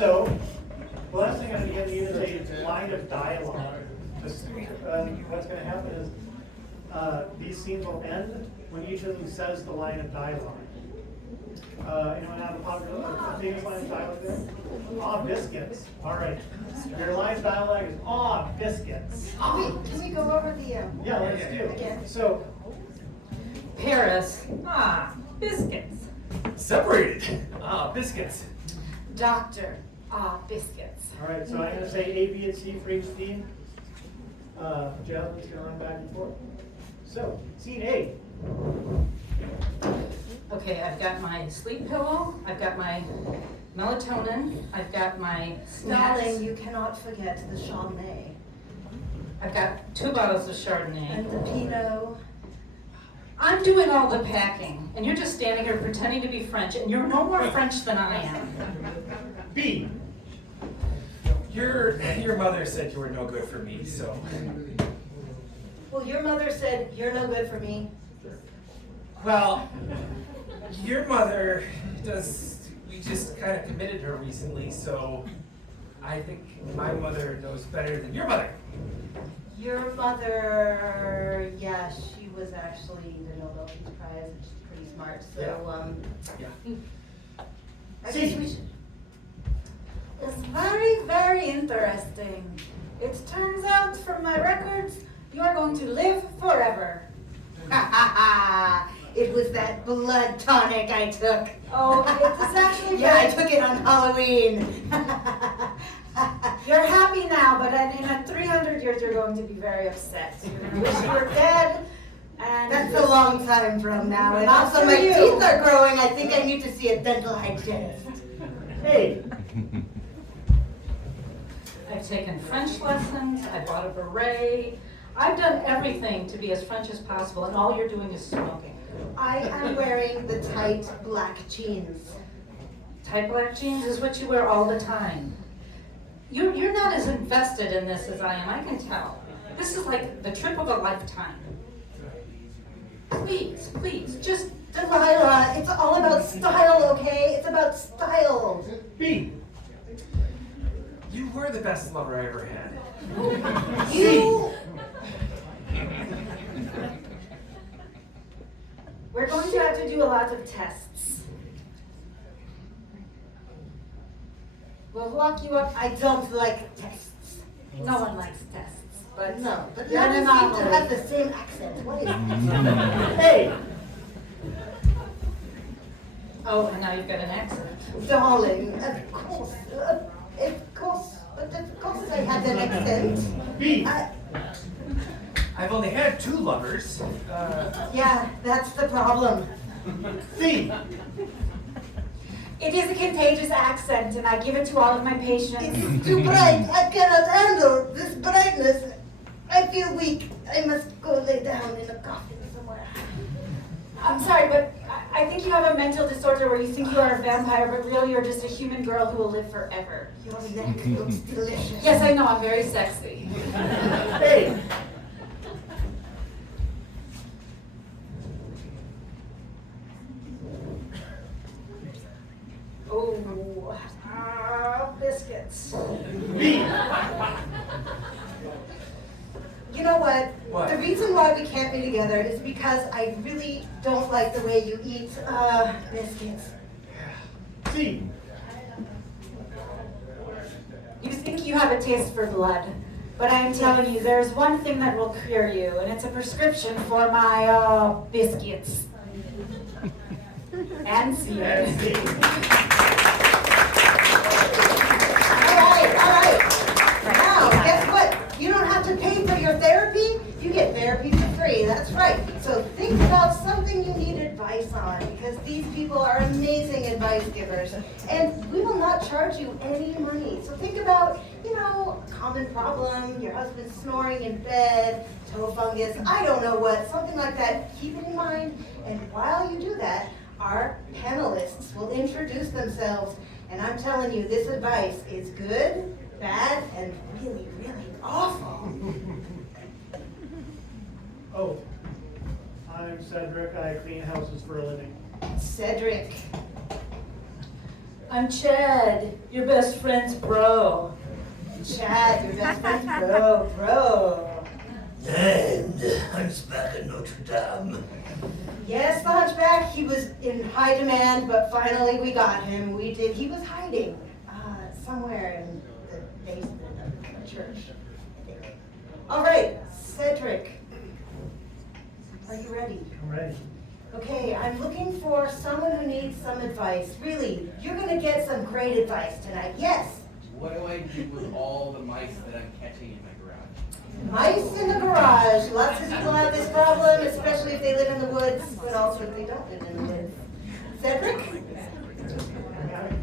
Also, the last thing I'm going to give you is a line of dialogue. What's going to happen is these scenes will end when each of them says the line of dialogue. Anyone have a famous line of dialogue there? Aw, biscuits. All right. Your line of dialogue is aw, biscuits. Can we go over the Yeah, let's do. again? So, Paris. Biscuits. Separated. Biscuits. Doctor. Biscuits. all right, so I'm going to say A, B, and C for each theme. Jasmine's going to run back and forth. So, scene A. Okay, I've got my sleep pillow, I've got my melatonin, I've got my snacks. Darling, you cannot forget the Chardonnay I've got 2 bottles of Chardonnay. and the Pinot. I'm doing all the packing, and you're just standing here pretending to be French, and you're no more French than I am. B. Your mother said you were no good for me, so. Well, your mother said you're no good for me. Well, your mother we just kind of committed her recently, so I think my mother knows better than your mother. Your mother, yeah, she was actually the Nobel Peace Prize, which is pretty smart. So, Yeah. I guess we should. It's very, very interesting. It turns out from my records, you are going to live forever. Ha ha ha! It was that blood tonic I took. Oh, it is actually Yeah, I very- took it on Halloween. You're happy now, but in 300 years you're going to be very upset. You're going to wish you were dead. And That's a long time from now, and Not also for my you. teeth are growing. I think I need to see a dental hygienist. A. I've taken French lessons, I bought a beret, I've done everything to be as French as possible, and all you're doing is smoking. I am wearing the tight black jeans. Tight black jeans is what you wear all the time. You're not as invested in this as I am, I can tell. This is like the trip of a lifetime. Please, please, just Delilah, it's all about style, okay? It's about style. B. You were the best lover I ever had. You. we're going to have to do a lot of tests. We'll lock you up. I don't like tests. No one likes tests, but No, but you're none an of you anomaly. have the same accent. What is it? A. Oh, and now you've got an accent. Darling, of course, I have an accent. B. I've only had 2 lovers. Yeah, that's the problem. C. It is a contagious accent, and I give it to all of my patients. It's too bright. I cannot handle this brightness. I feel weak. I must go lay down in a coffin somewhere. I'm sorry, but I think you have a mental disorder where you think you are a vampire, but really you're just a human girl who will live forever. Your neck looks delicious. Yes, I know, I'm very sexy. A. Oh, biscuits. B. You know what? What? The reason why we can't be together is because I really don't like the way you eat biscuits. C. You think you have a taste for blood, but I am telling you, there's one thing that will cure you, and it's a prescription for my biscuits. And see And C. All right. Now, guess what? You don't have to pay for your therapy. You get therapy for free. That's right. So think about something you need advice on, because these people are amazing advice givers. And we will not charge you any money. So think about, a common problem, your husband's snoring in bed, toe fungus, I don't know what, something like that. Keep it in mind. And while you do that, our panelists will introduce themselves. And I'm telling you, this advice is good, bad, and really, really awful. Oh. I'm Cedric. I clean houses for a living. Cedric. I'm Chad, your best friend's bro. Chad, your best friend, bro. And Hunchback of Notre Dame. Yes, the hunchback, he was in high demand, but finally we got him. He was hiding somewhere in the basement of the church, I think. All right, Cedric, are you ready? I'm ready. Okay, I'm looking for someone who needs some advice. Really, you're gonna get some great advice tonight, yes. What do I do with all the mice that I'm catching in my garage? Mice in the garage. Lots of people have this problem, especially if they live in the woods, but also if they don't live in the woods. Cedric? I'm having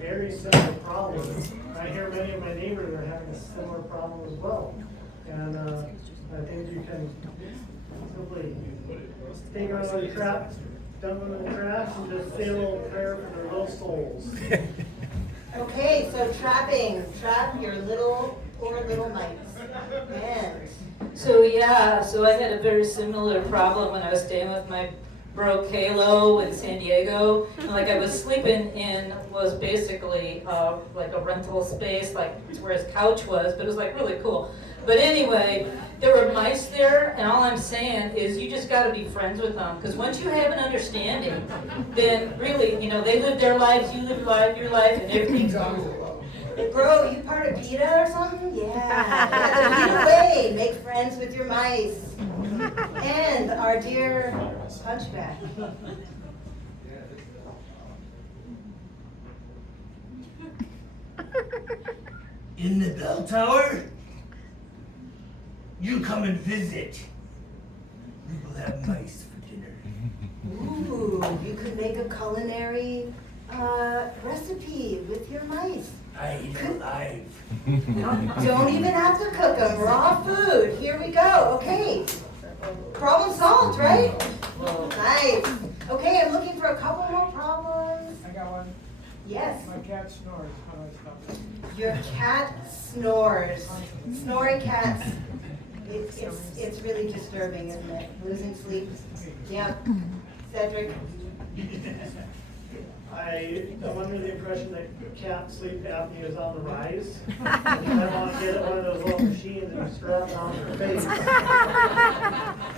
very similar problems. I hear many of my neighbors are having a similar problem as well. And I think you can simply take out all your traps, dump them in the trash, and just say a little prayer for their little souls. Okay, so trapping. Trap your little mice. And So I had a very similar problem when I was staying with my bro Kalo in San Diego. And like I was sleeping in was basically like a rental space, like where his couch was, but it was like really cool. But anyway, there were mice there, and all I'm saying is you just got to be friends with them, because once you have an understanding, then really, you know, they live their lives, you live your life, and everything's cool. bro, you part of PETA or something? Yeah. Either way, make friends with your mice. And our dear hunchback. In the bell tower? You come and visit. We will have mice for dinner. Ooh, you could make a culinary recipe with your mice. I eat alive. Don't even have to cook them. Raw food. Here we go. Okay. Problem solved, right? Nice. Okay, I'm looking for a couple more problems. I got one. Yes. My cat snores. How do I stop it? Your cat snores. Snoring cats. It's really disturbing, isn't it? Losing sleep. Yep. Cedric. I am under the impression that cat sleep apnea is on the rise. I want to get one of those little machines and strap it on their face.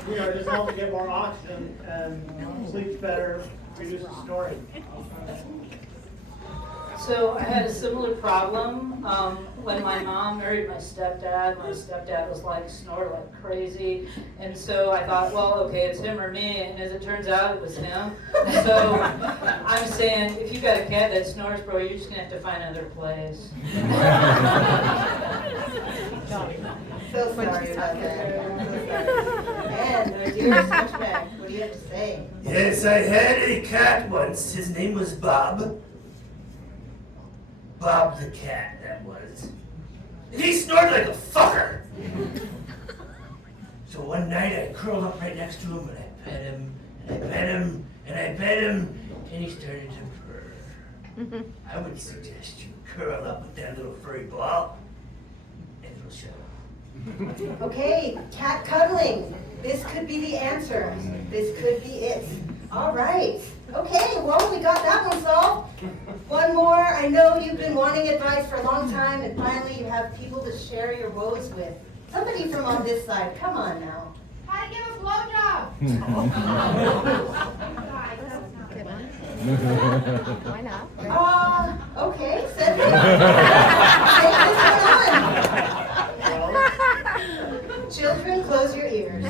You know, just help them get more oxygen and sleep better, reduce the snoring. So I had a similar problem when my mom married my stepdad. My stepdad was like snore like crazy, and so I thought, well, okay, it's him or me. And as it turns out, it was him. So I'm saying, if you got a cat that snores, bro, you're just gonna have to find another place. So sorry about that. And our dear hunchback, what do you have to say? Yes, I had a cat once. His name was Bob. Bob the cat, that was. And he snored like a fucker. So one night I curled up right next to him and I pet him, and I pet him, and I pet him, and he started to purr. I would suggest you curl up with that little furry ball, and it'll shut up. Okay, cat cuddling. This could be the answer. This could be it. All right. Okay, well, we got that one solved. One more. I know you've been wanting advice for a long time, and finally you have people to share your woes with. Somebody from on this side, come on now. How to give a blowjob? Why not? Okay, Cedric. Take this one on. Children, close your ears.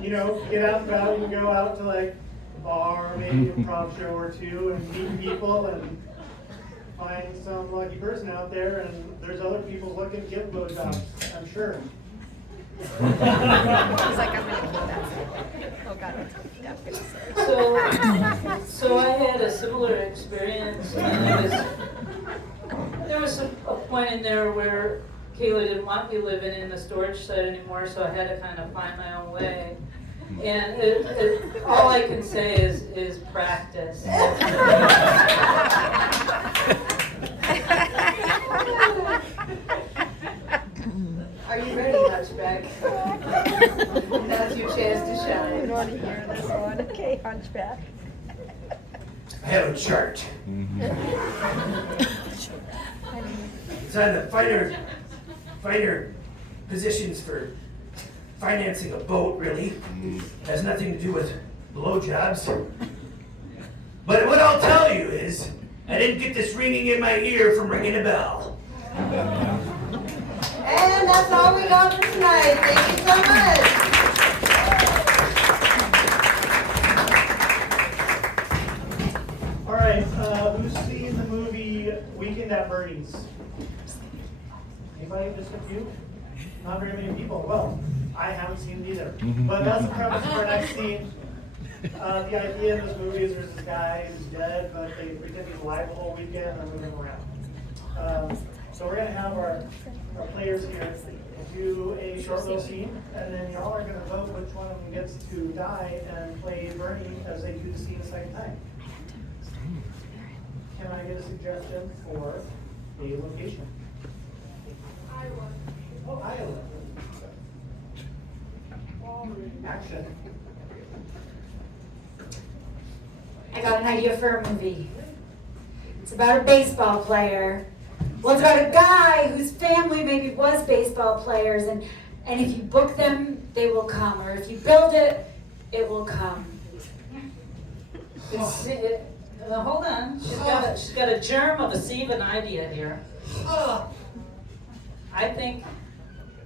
You know, get out and about, you can go out to like a bar, maybe a improv show or two, and meet people and find some lucky person out there, and there's other people looking to get blowjobs, I'm sure. He's like, I'm gonna keep that. Oh God. Yeah. So I had a similar experience. And there was a point in there where Kayla didn't want me living in the storage shed anymore, so I had to kind of find my own way. And all I can say is practice. Are you ready, Hunchback? Now's your chance to shine. I want to hear this one. Okay, Hunchback. I have a chart. It's on the finer positions for financing a boat, really. Has nothing to do with blowjobs. But what I'll tell you is, I didn't get this ringing in my ear from ringing a bell. And that's all we got for tonight. Thank you so much. All right, who's seen the movie Weekend at Bernie's? Anybody? Just a few? Not very many people. Well, I haven't seen it either. But that's the premise for our next scene. The idea in this movie is there's this guy who's dead, but they pretend he's alive the whole weekend and move him around. So we're going to have our players here do a short little scene, and then y'all are going to vote which one of them gets to die and play Bernie as they do the scene a second time. Can I get a suggestion for a location? Iowa. Oh, Iowa. Action. I got an idea for a movie. It's about a baseball player. Well, it's about a guy whose family maybe was baseball players, and if you book them, they will come. Or if you build it, it will come. Hold on, she's got a germ of a seed of an idea here. I think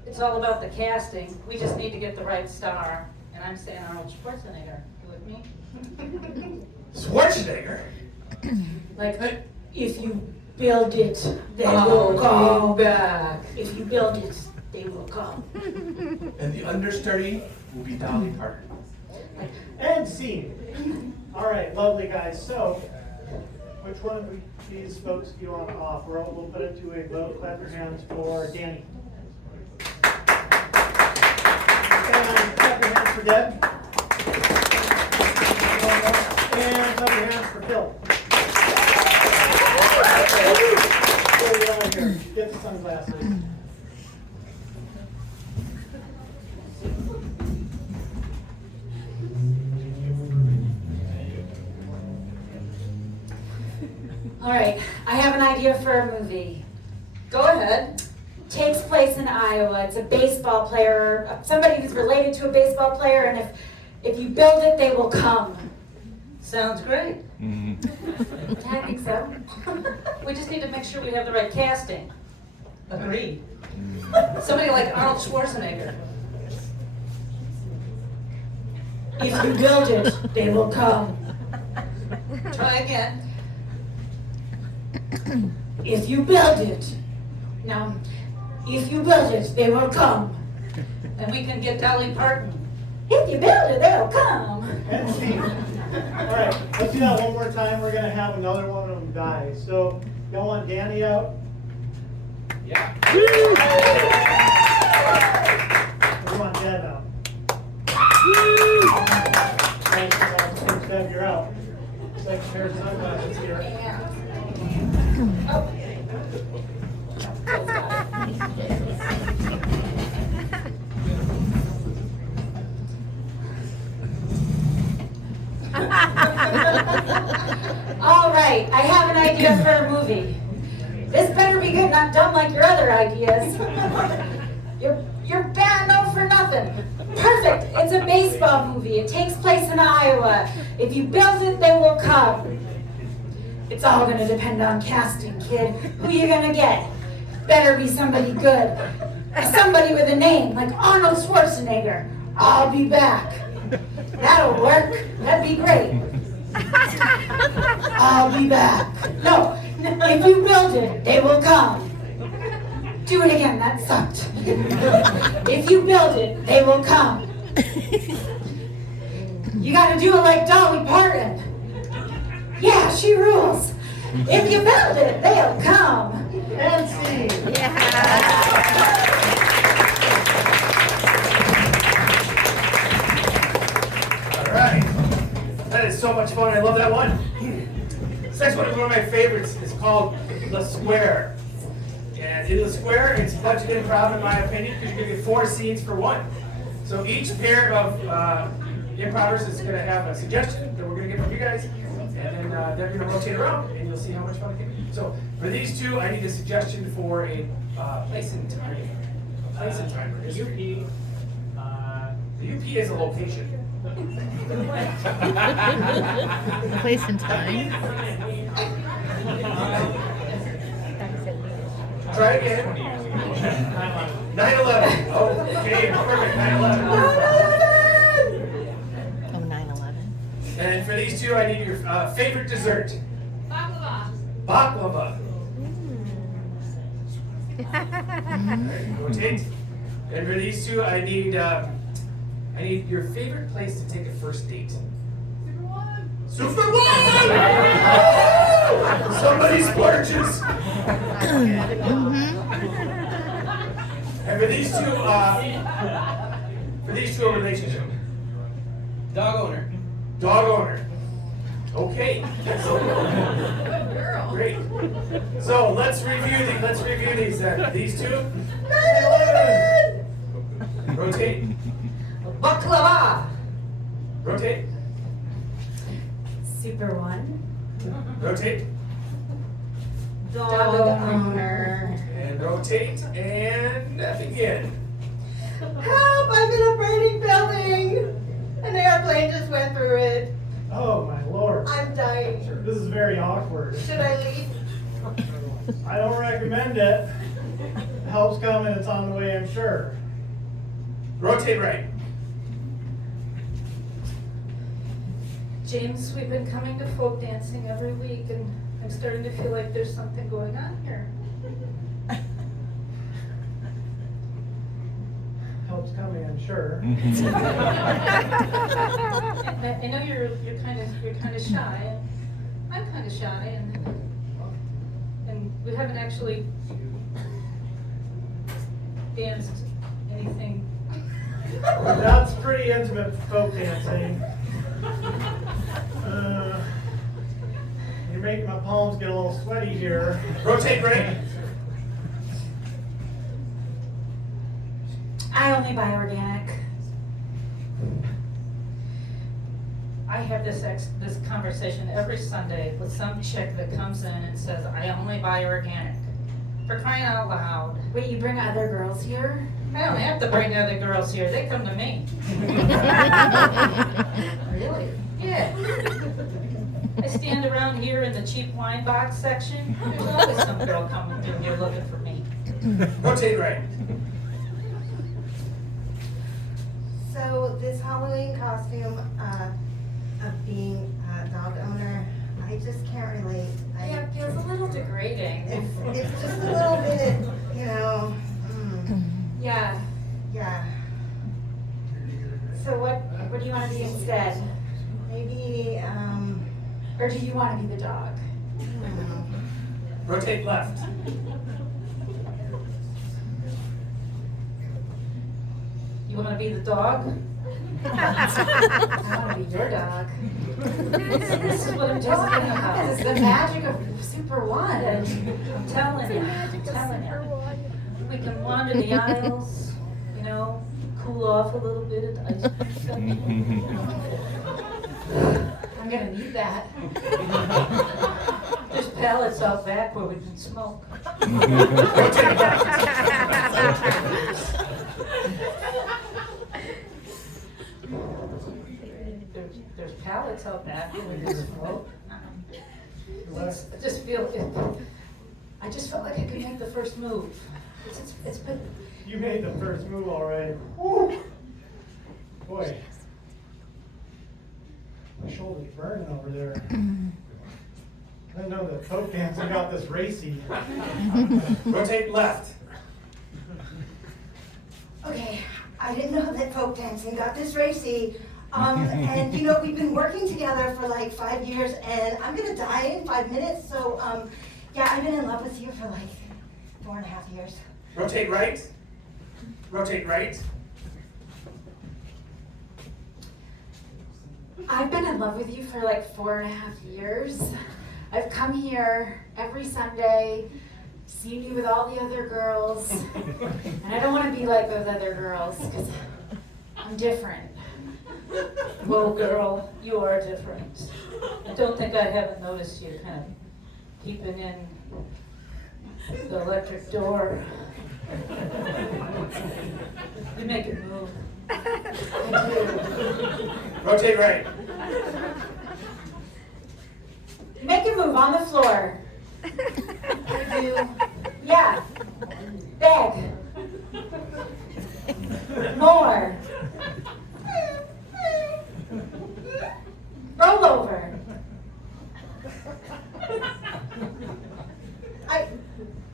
it's all about the casting. We just need to get the right star. And I'm saying Arnold Schwarzenegger. You with me? Schwarzenegger? Like, if you build it, they will come back. If you build it, they will come. And the understudy will be Dolly Parton. And scene. All right, lovely guys. So, which one of these folks do you want off? We'll put it to a vote. Clap your hands for Danny. And clap your hands for Deb. And clap your hands for Phil. Get out of here. Get the sunglasses. All right, I have an idea for a movie. Go ahead. Takes place in Iowa. It's a baseball player, somebody who's related to a baseball player, and if you build it, they will come. Sounds great. I think so. We just need to make sure we have the right casting. Agreed. Somebody like Arnold Schwarzenegger. If you build it, they will come. Try again. If you build it. Now, if you build it, they will come. And we can get Dolly Parton. If you build it, they'll come. And Steve. All right, let's do that one more time. We're going to have another one of them die. So, y'all want Danny out? Yeah. We want Deb out. Thanks, Deb, you're out. Second pair of sunglasses here. All right, I have an idea for a movie. This better be good, not dumb like your other ideas. You're bad no for nothing. Perfect, it's a baseball movie. It takes place in Iowa. If you build it, they will come. It's all gonna depend on casting, kid. Who you gonna get? Better be somebody good. Somebody with a name, like Arnold Schwarzenegger. I'll be back. That'll work. That'd be great. I'll be back. No, if you build it, they will come. Do it again, that sucked. If you build it, they will come. You gotta do it like Dolly Parton. Yeah, she rules. If you build it, they'll come. And Steve. All right. That is so much fun. I love that one. This next one is one of my favorites. It's called The Square. And in The Square, it's budget improv in my opinion, because you give you 4 scenes for one. So each pair of improvers is gonna have a suggestion that we're gonna get from you guys, and then they're gonna rotate around, and you'll see how much fun it can be. So for these two, I need a suggestion for a place and time. A place and timer. The UP, The UP is a location. Place and time. Try again. 9/11. Okay, perfect. 9/11. Oh, 9/11. And for these two, I need your favorite dessert. Baklava. Baklava. Alright, rotate. And for these two, I need your favorite place to take a first date. Super One! Somebody splurges. And for these two, a relationship. Dog owner. Dog owner. Okay. Great. So let's review these then. These two. Rotate. Baklava. Rotate. Super one. Rotate. Dog owner. And rotate. And begin. Help! I'm in a burning building. An airplane just went through it. Oh, my lord. I'm dying. This is very awkward. Should I leave? I don't recommend it. Help's coming, it's on the way, I'm sure. Rotate right. James, we've been coming to folk dancing every week, and I'm starting to feel like there's something going on here. Help's coming, I'm sure. I know you're kind of shy, and I'm kind of shy, and we haven't actually danced anything. That's pretty intimate folk dancing. You're making my palms get a little sweaty here. Rotate right. I only buy organic. I have this conversation every Sunday with some chick that comes in and says, I only buy organic. For crying out loud. Wait, you bring other girls here? I don't have to bring other girls here, they come to me. Really? Yeah. I stand around here in the cheap wine box section, there's always some girl coming through here looking for me. Rotate right. So this Halloween costume of being a dog owner, I just can't relate. Yeah, it feels a little degrading. It's just a little bit, you know. Yeah. Yeah. So what do you want to be instead? Maybe Or do you want to be the dog? I don't know. Rotate left. You wanna be the dog? I want to be your dog. This is what I'm talking about. It's the magic of Super One. I'm telling you, we can wander the aisles, you know, cool off a little bit at the ice cream section. I'm gonna need that. There's pallets out back where we can smoke. Rotate left. There's pallets out back where we can smoke. I just felt like I could make the first move. It's been, You made the first move already. Woo! Boy. My shoulder's burning over there. I didn't know that folk dancing got this racy. Rotate left. Okay, I didn't know that folk dancing got this racy. And you know, we've been working together for like 5 years, and I'm gonna die in 5 minutes. So, yeah, I've been in love with you for like 4.5 years. Rotate right. Rotate right. I've been in love with you for like 4.5 years. I've come here every Sunday, seen you with all the other girls, and I don't want to be like those other girls because I'm different. Well, girl, you are different. I don't think I haven't noticed you kind of peeping in the electric door. You make it move. Rotate right. Make a move on the floor. Yeah. Beg. More. Roll over.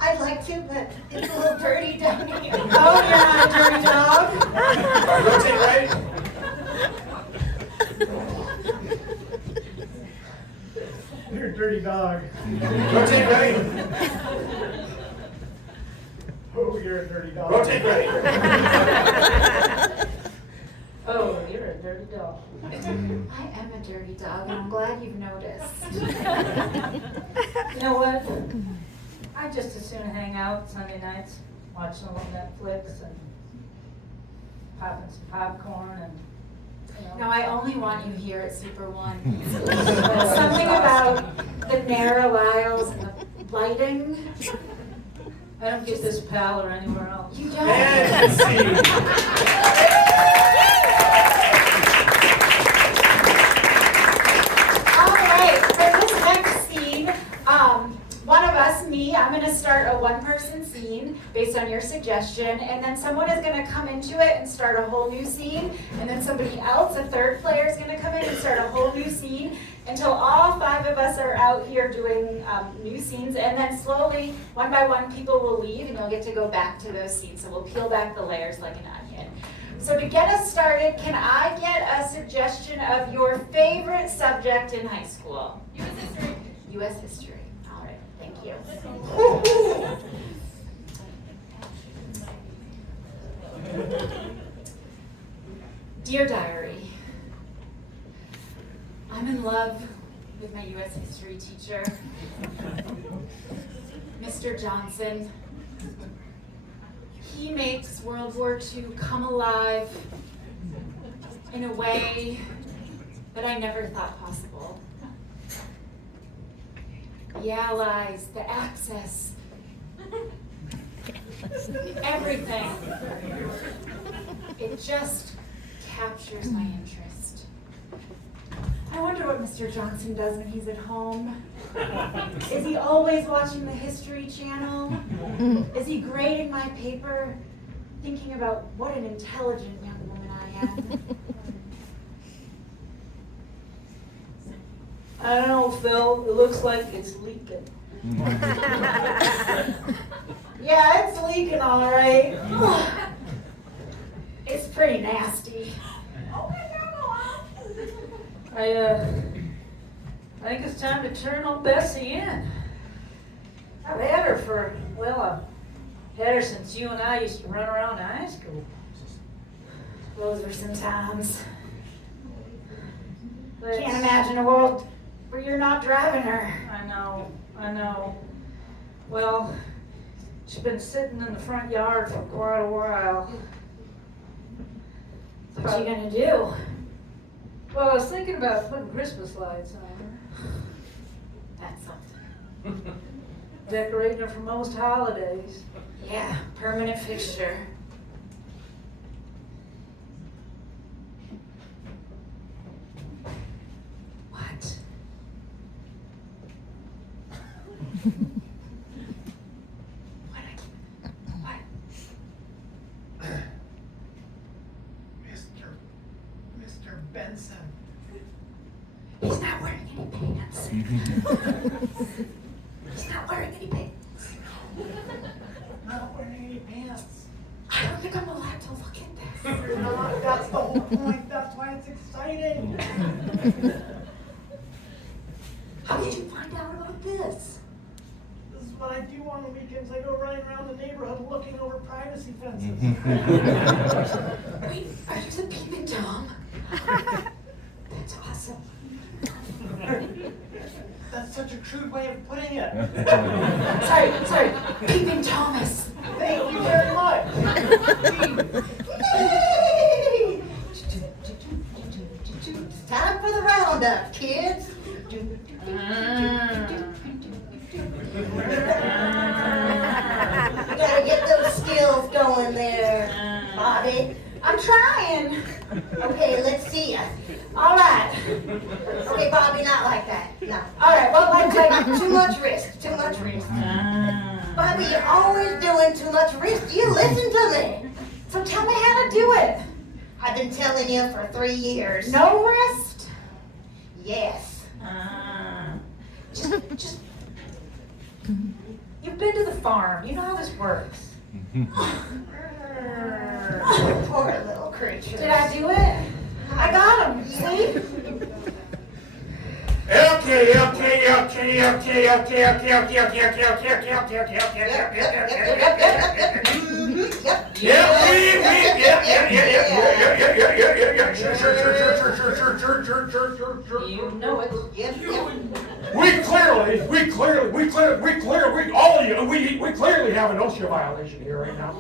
I'd like to, but it's a little dirty down here. Oh, you're not a dirty dog? All right, rotate right. You're a dirty dog. Rotate right. Oh, you're a dirty dog. Rotate right. Oh, you're a dirty dog. I am a dirty dog, and I'm glad you've noticed. You know what? I just as soon hang out Sunday nights, watching a little Netflix and popping some popcorn and, you know. No, I only want you here at Super One. Something about the narrow aisles and the lighting. I don't get this pal or anywhere else. You don't. And scene. All right, for this next scene, one of us, me, I'm going to start a one-person scene based on your suggestion, and then someone is going to come into it and start a whole new scene, and then somebody else, a third player, is going to come in and start a whole new scene until all 5 of us are out here doing new scenes, and then slowly, one by one, people will leave, and you'll get to go back to those scenes. So we'll peel back the layers like an onion. So to get us started, can I get a suggestion of your favorite subject in high school? U.S. history. U.S. history. All right, thank you. Dear Diary, I'm in love with my U.S. history teacher, Mr. Johnson. He makes World War II come alive in a way that I never thought possible. The Allies, the Axis, everything. It just captures my interest. I wonder what Mr. Johnson does when he's at home. Is he always watching the History Channel? Is he grading my paper, thinking about what an intelligent young woman I am? I don't know, Phil. It looks like it's leaking. Yeah, it's leaking all right. It's pretty nasty. I think it's time to turn old Bessie in. I've had her for, well, I've had her since you and I used to run around high school. Those were some times. But Can't imagine a world where you're not driving her. I know. Well, she's been sitting in the front yard for quite a while. What you gonna do? Well, I was thinking about putting Christmas lights on her. That's something. Decorating her for most holidays. Yeah, permanent fixture. What? Mr. Benson. He's not wearing any pants. He's not wearing any pants. Not wearing any pants. I don't think I'm allowed to look at this. You're not. That's the whole point. That's why it's exciting. How did you find out about this? This is what I do on the weekends. I go running around the neighborhood looking over privacy fences. Wait, are you the Peeping Tom? That's awesome. That's such a crude way of putting it. Sorry, Peeping Thomas. Thank you very much. enough, kids. You gotta get those skills going there, Bobby. I'm trying. Okay, let's see ya. All right. Okay, Bobby, not like that. No. All right, well, let's take Too much risk, too much risk. Bobby, you're always doing too much risk. You listen to me. So tell me how to do it. I've been telling you for 3 years. No wrist? Yes. Just. You've been to the farm. You know how this works. Poor little creature. Did I do it? I got him. See? Okay. You know it. Yep. We clearly have an OSHA violation here right now.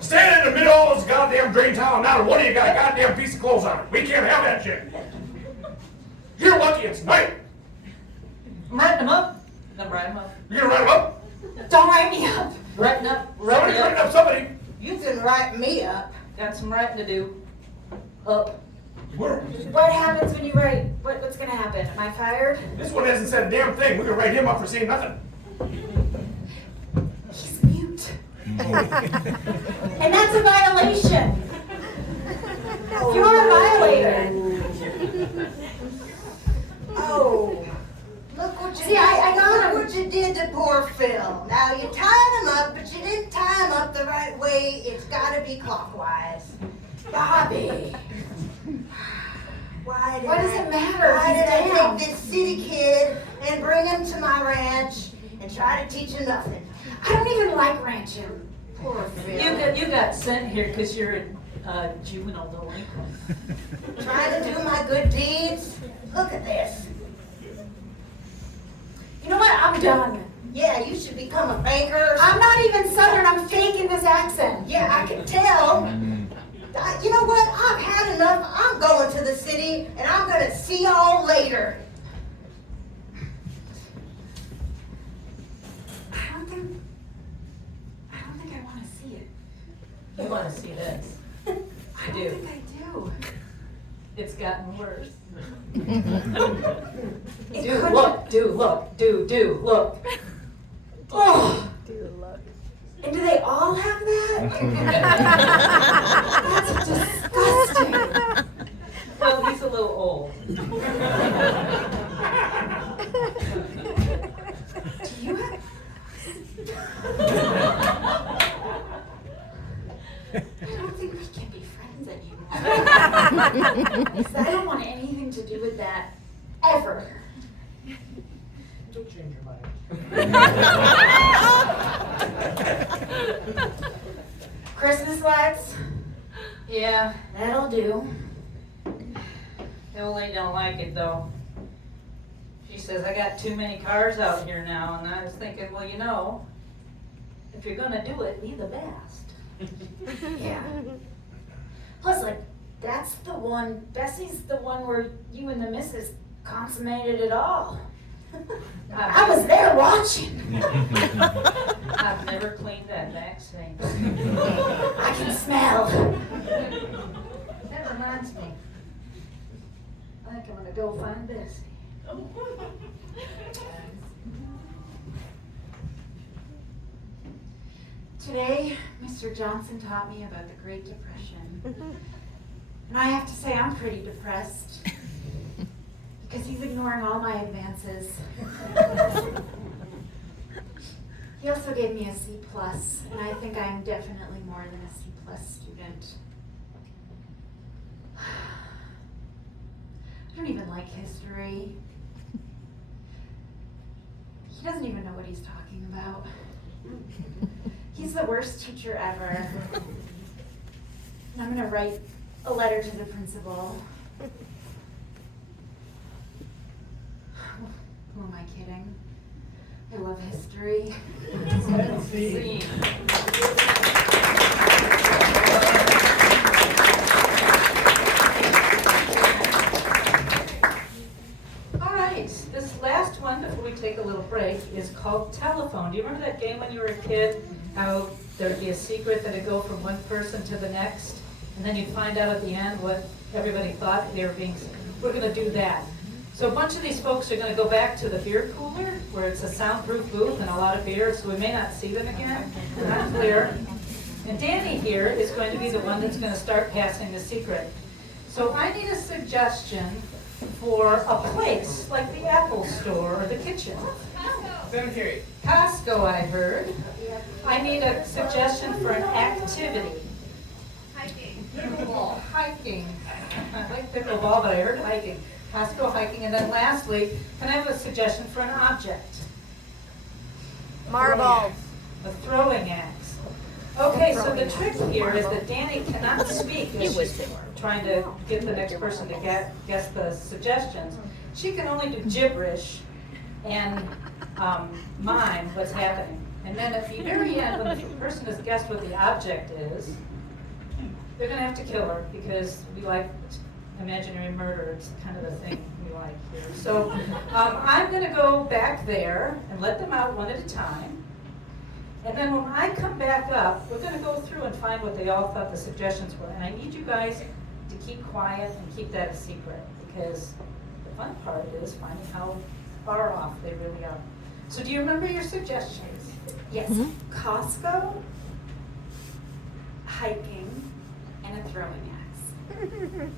Standing in the middle of this goddamn drain tile, and now one of you got a goddamn piece of clothes on it. We can't have that shit. You're lucky it's night. I'm writing them up. I'm writing them up. You're gonna write them up? Don't write me up. Writing up. Somebody's Writing writing up. up somebody. You can write me up. Got some writing to do. Up. What happens when you write? What's gonna happen? Am I fired? This one hasn't said a damn thing. We're gonna write him up for saying nothing. He's mute. And that's a violation. You're a violator. Oh, look what you See, I got look him. what you did to poor Phil. Now you tied him up, but you didn't tie him up the right way. It's got to be clockwise. Bobby, why What does it matter? Why He's did I down. take this city kid and bring him to my ranch and try to teach him nothing? I don't even like ranching. Poor Phil. You got sent here because you're a juvenile delinquent. Trying to do my good deeds. Look at this. You know what? I'm done. Yeah, you should become a banker. Or I'm not even Southern. I'm faking this accent. Yeah, I can tell. You know what? I've had enough. I'm going to the city, and I'm going to see y'all later. I don't think I want to see it. You want to see this? I I don't do. think I do. It's gotten worse. It Do could- look. Oh. And do they all have that? That's disgusting. Well, he's a little old. Do you have? I don't think we can be friends anymore. Because I don't want anything to do with that ever. Don't change your mind. Christmas lights? Yeah, That'll do. Emily don't like it though. She says, I got too many cars out here now, and I was thinking, well, you know, if you're gonna do it, be the best. Yeah. Plus, like, that's the one, Bessie's the one where you and the missus consummated it all. I was there watching. I've never cleaned that back sink. I can smell. That reminds me. I think I'm gonna go find Bessie. Today, Mr. Johnson taught me about the Great Depression. And I have to say, I'm pretty depressed. Because he's ignoring all my advances. He also gave me a C+, and I think I'm definitely more than a C+ student. I don't even like history. He doesn't even know what he's talking about. He's the worst teacher ever. And I'm gonna write a letter to the principal. Who am I kidding? I love history. See. we take a little break is called Telephone. Do you remember that game when you were a kid? How there'd be a secret that'd go from one person to the next, and then you'd find out at the end what everybody thought they were being. We're going to do that. So a bunch of these folks are going to go back to the beer cooler, where it's a soundproof booth and a lot of beer, so we may not see them again. They're not clear. And Danny here is going to be the one that's going to start passing the secret. So I need a suggestion for a place, like the Apple Store or the kitchen. Cemetery. Costco, I heard. I need a suggestion for an activity. Hiking. Pickleball. Hiking. I like pickleball, but I heard hiking. Costco, hiking, and then lastly, can I have a suggestion for an object? Marbles. A throwing axe. Okay, so the trick here is that Danny cannot speak as she's trying to get the next person to guess the suggestions. She can only do gibberish and mime what's happening. And then at the very end, when the person has guessed what the object is, they're going to have to kill her because we like imaginary murder. It's kind of the thing we like here. So I'm going to go back there and let them out one at a time. And then when I come back up, we're going to go through and find what they all thought the suggestions were. And I need you guys to keep quiet and keep that a secret, because the fun part is finding how far off they really are. So do you remember your suggestions? Yes, Costco, hiking, and a throwing axe.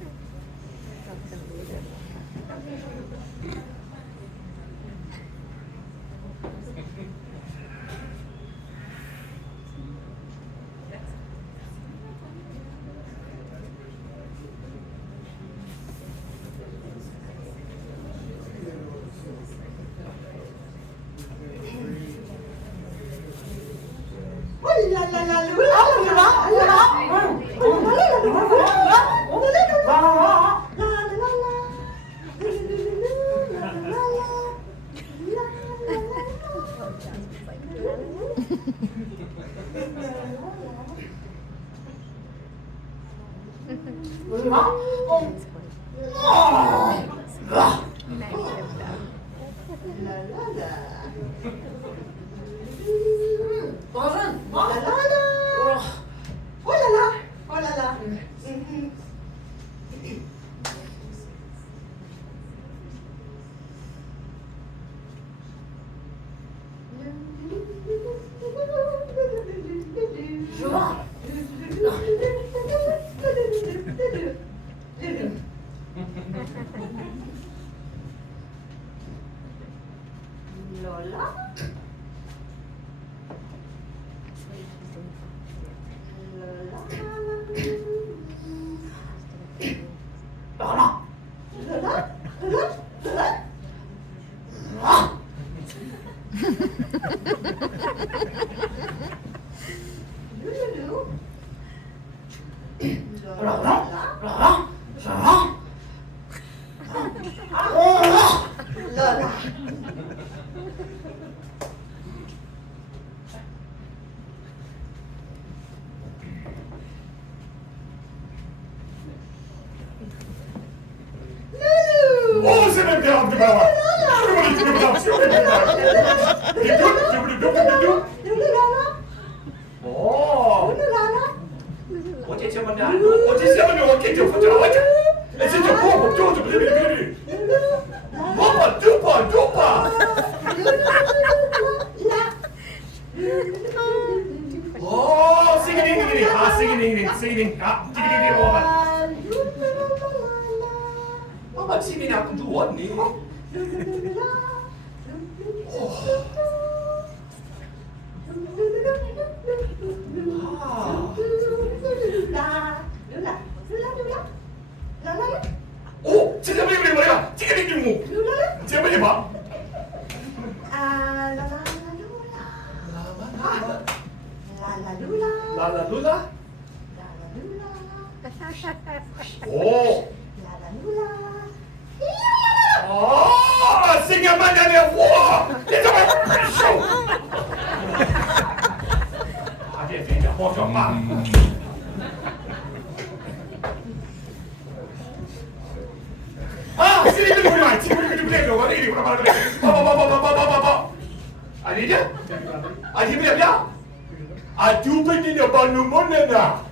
Adu ba din ba lumon na?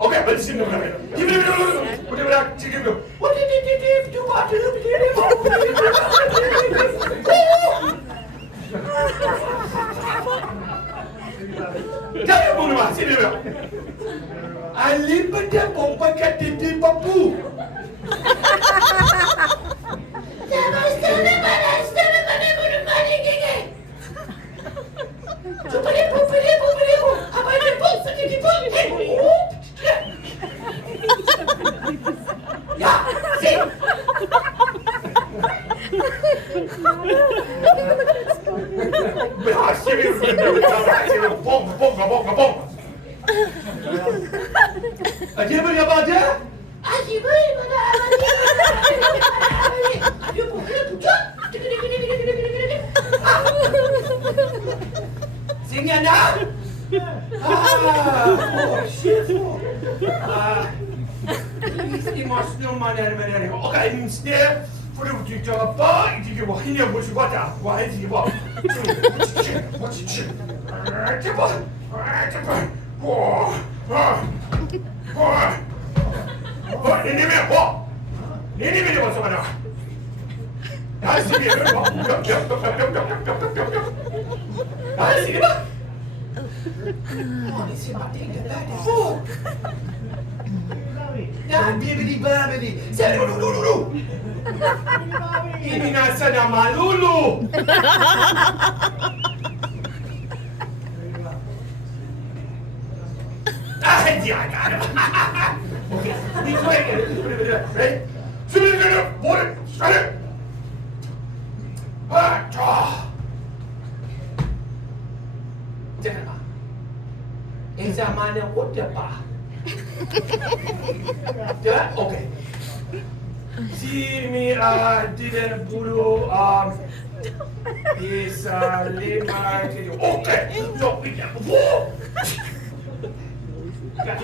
Okay, but listen to me. Give me whatever. What did you do? What did you do? Tell me what you do. I live with the bomba cat in the papu. Sing ya now? Oh, shit. Ini masuk mana? Okay, instead, for the job, you go here, what you got? Why is you what? What's it? Ini nasa na malulu. Okay, be quiet. Ready? Water, start it. Jangan. Examine what the bar. Yeah, okay. See me, didn't buru, is, lima, okay, so we got, whoa! Got.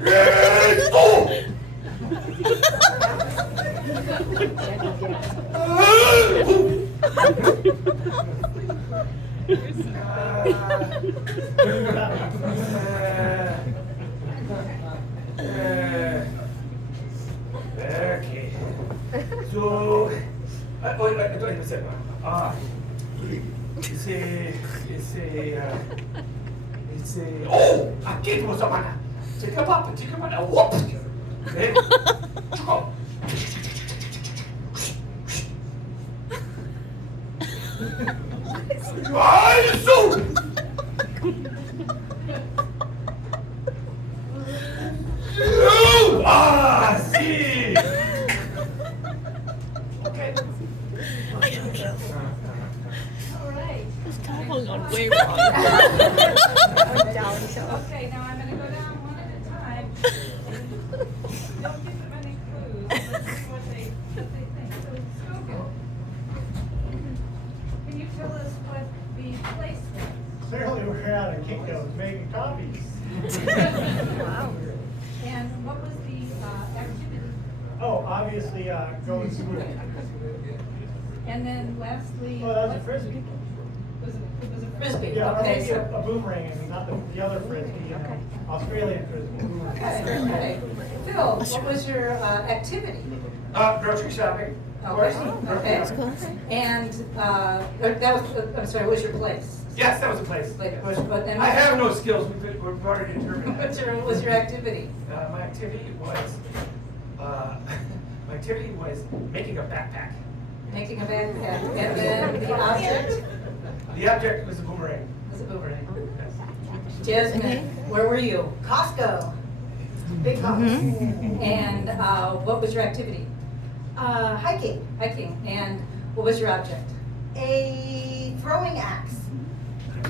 Let's go! Okay. So, it's a, oh, I can't go somewhere. Take a pop, whoop. Okay. Go. See. Okay. Going on way wrong. Okay, now I'm gonna go down one at a time. Don't give them any clues. Let's see what they think. So, Skogan, can you tell us what the place was? Clearly, we're out of Kinko's making copies. Wow. And what was the activity? Oh, obviously, going smooth. And then lastly. Oh, that was a frisbee. It was a frisbee, Yeah, or okay, maybe so. a boomerang, I mean, not the other frisbee, you know, Australian frisbee. Okay. Phil, what was your activity? Grocery shopping. Okay. And, that was, I'm sorry, what was your place? Yes, that was a place. Like, and I have no skills. We've already determined that. what was your activity? My activity was making a backpack. Making a backpack, and then the object The object was a boomerang. was a boomerang. Yes. Jasmine, where were you? Costco. Big house. And what was your activity? Hiking. Hiking. And what was your object? A throwing axe. You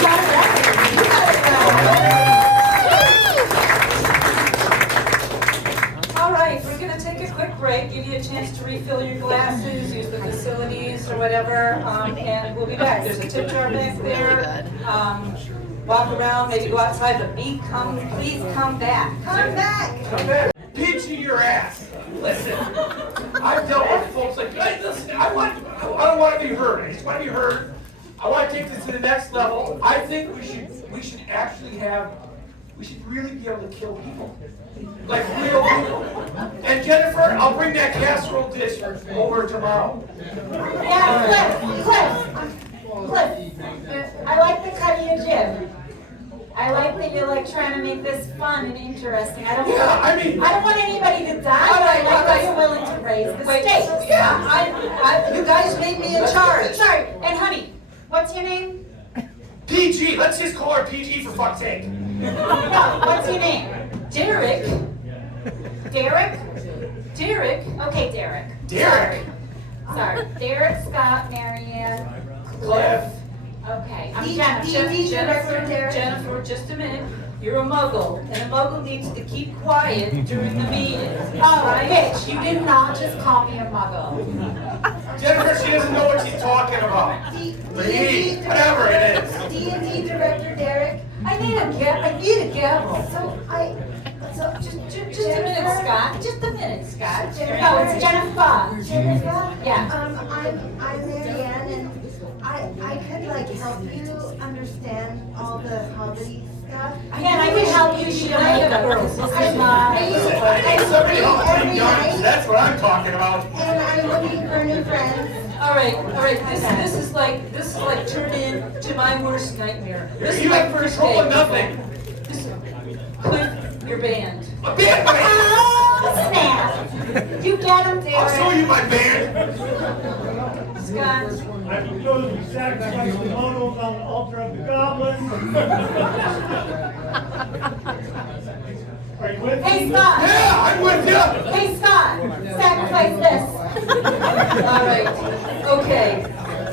got it right. You got it right. All right, we're gonna take a quick break, give you a chance to refill your glasses, use the facilities or whatever, and we'll be back. There's a tip jar back there. walk around, maybe go outside, but please come back. Come back. Come back. Peachy your ass. Listen, I've dealt with folks like, hey, listen, I don't want to be heard. I just want to be heard. I want to take this to the next level. I think we should actually we should really be able to kill people. Like real people. And Jennifer, I'll bring that casserole dish over tomorrow. Yeah, Cliff, I like the cut of your jib. I like that you're like trying to make this fun and interesting. I don't want anybody to die, but I like that you're willing to raise the stakes. Yeah, you guys made me in charge. Sorry, and honey, what's your name? PG, let's just call her PG for fuck's sake. No, what's your name? Derek. Derek? Derek. Okay, Derek. Derek. Sorry, Derek, Scott, Marianne, Cliff. Okay, I'm Jennifer, Jennifer. Jennifer, just a minute. You're a muggle, and a muggle needs to keep quiet during the meeting. Oh, bitch, you did not just call me a muggle. Jennifer, she doesn't know what she's talking about. Whatever it is. D&D Director Derek. I need a gavel. So just Just a minute, Scott. Just a minute, Scott. No, it's Jennifer. Jennifer? Yeah. I'm Marianne, and I could like help you understand all the hobby stuff. Yeah, and I can help you shoot makeup. This is not. I need somebody to help clean guns. That's what I'm talking about. And I'm looking for new friends. All right. This is like turned into my worst nightmare. This is You my have first control of day. nothing. Quit your band. A band, man. Oh, snap! You get him, I'll show Derek. you my band. Scott. I propose we sacrifice the modals on the altar of the goblin. Are you with me? Hey, Scott. Yeah, I'm with you. Hey, Scott. Sacrifice this. All right. Okay.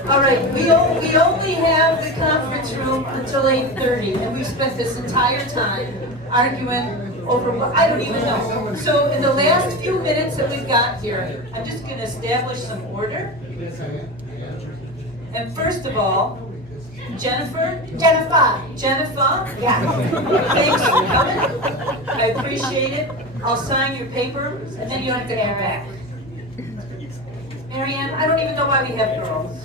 All right. We only have the conference room until 8:30, and we've spent this entire time arguing over what I don't even know. So in the last few minutes that we've got here, I'm just going to establish some order. And first of all, Jennifer. Jennifer. Yeah. Thanks for coming. I appreciate it. I'll sign your paper, and then you don't have to come back. Marianne, I don't even know why we have girls.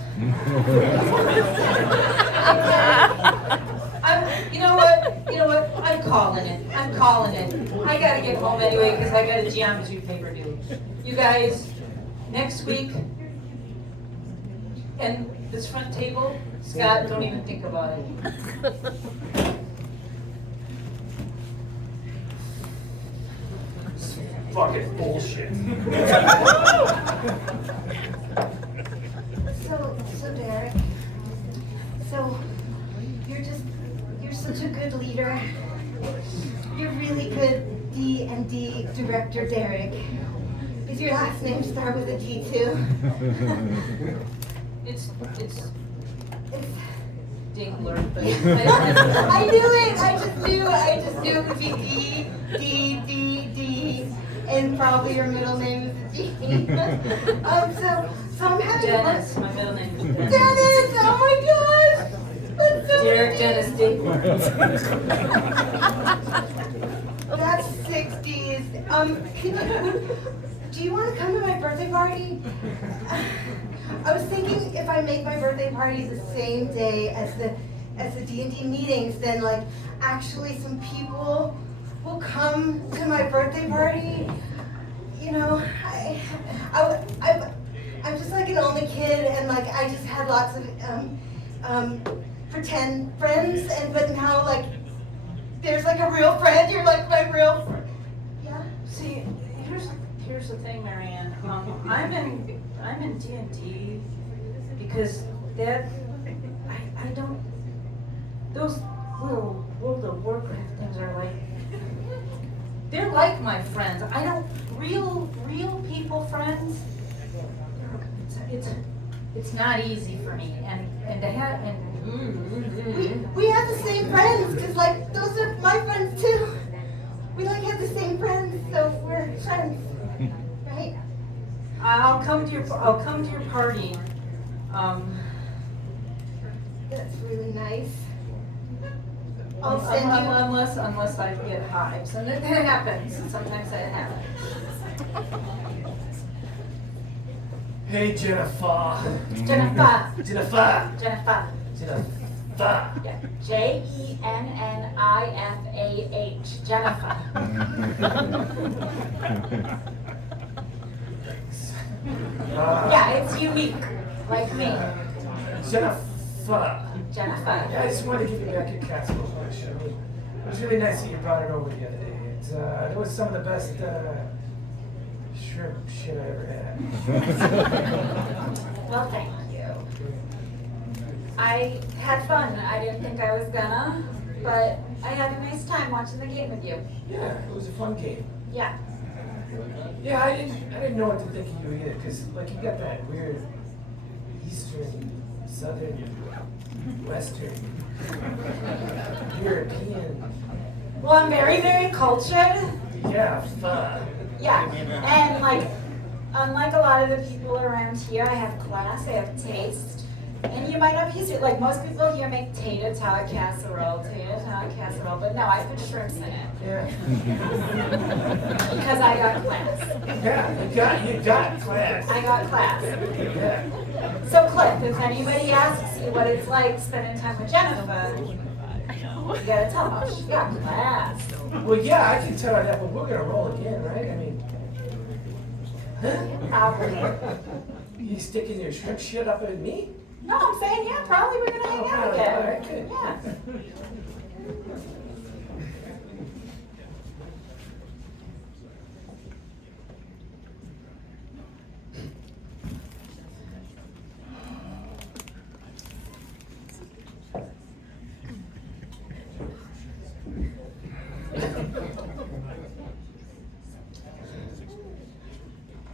You know what? I'm calling it. I gotta get home anyway because I got a geometry paper due. You guys, next week, and this front table, Scott, don't even think about it. Fucking bullshit. So Derek, so you're such a good leader. You're really good D&D Director Derek. Does your last name start with a D too? It's Dingler, but I knew it. I just knew it would be D, and probably your middle name is a D. So I'm having Dennis. My middle name is Dennis. Dennis! Oh my gosh! That's so Derek amazing. Dennis Dingler. That's 60s. Do you want to come to my birthday party? I was thinking if I make my birthday party the same day as the D&D meetings, then like actually some people will come to my birthday party. You know, I'm just like an only kid, and like I just had lots of pretend friends, but now like there's like a real friend. You're like my real friend. Yeah. See, here's the thing, Marianne. I'm in D&D because I don't. Those little World of Warcraft things are like. They're like my friends. I don't real people friends. It's not easy for me, and to have We have the same friends, cause like those are my friends too. We like have the same friends, so we're friends, right? I'll come to your party. That's really nice. I'll send you. Unless I get hives, and it happens, sometimes that happens. Hey, Jennifer. Jennifer. Jennifer. Jennifer. Jennifer. Yeah. Jennifah. Jennifer. Yeah, it's unique, like me. Jennifer. Jennifer. Yeah, I just wanted to give you back your casserole dish. It was really nice that you brought it over the other day. It was some of the best shrimp shit I ever had. Well, thank you. I had fun. I didn't think I was gonna, but I had a nice time watching the game with you. Yeah, it was a fun game. Yeah. Yeah, I didn't know what to think of you either, because like you got that weird Eastern, Southern, Western, European. Well, I'm very, very cultured. Yeah, fun. Yeah. And like, unlike a lot of the people around here, I have class, I have taste. And you might not be used to it. Like most people here make tater tot casserole, but no, I put shrimps in it. Yeah. Because I got class. Yeah, you got class. I got class. Yeah. So Cliff, if anybody asks you what it's like spending time with Jennifer, you gotta tell them she got class. Well, yeah, I can tell her that, but we're gonna roll again, right? I mean, Probably. you sticking your shrimp shit up at me? No, I'm saying, yeah, probably we're gonna hang out again. All right, good. Yeah.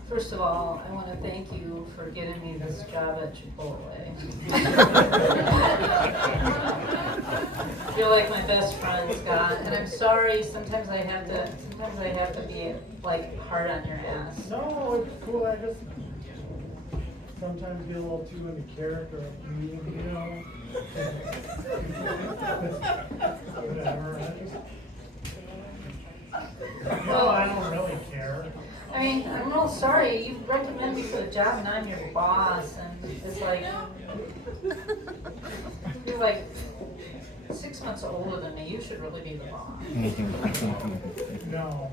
First of all, I want to thank you for getting me this job at Chipotle. I feel like my best friend, Scott, and I'm sorry, sometimes I have to be like hard on your ass. No, it's cool, I just sometimes get a little too into character of me, you know? Whatever, no, I don't really care. I mean, I'm real sorry, you recommend me for the job and I'm your boss, and it's like, you're like 6 months older than me, you should really be the boss. No,